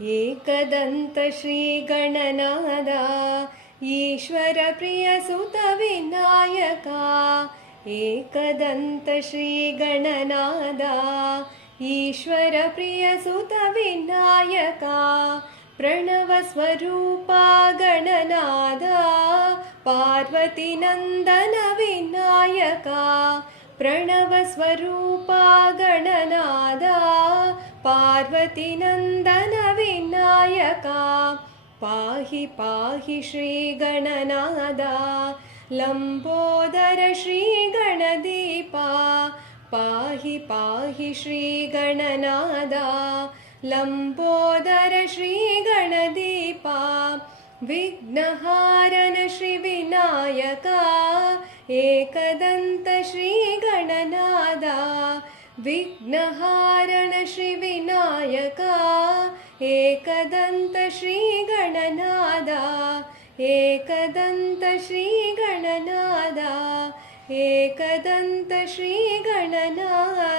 एकदन्त श्रीगणनादा ईश्वर प्रियसुत विनायका एकदन्त श्रीगणनादा ईश्वर प्रियसुत विनायका प्रणवस्वरूपा गणनादा पार्वती नन्दन विनायका प्रणवस्वरूपा गणनादा पार्वती नन्दन विनायका पाहि पाहि श्रीगणनादा लम्बोदर श्रीगणदीपा पाहि पाहि श्रीगणनादा लम्बोदर श्रीगणदीपा विघ्नहारन श्रीविनायका एकदन्त श्रीगणनादा विघ्नहारण श्रीविनायका एकदन्त श्रीगणनादा एकदन्त श्रीगणनादा एकदन्त श्रीगणनादा।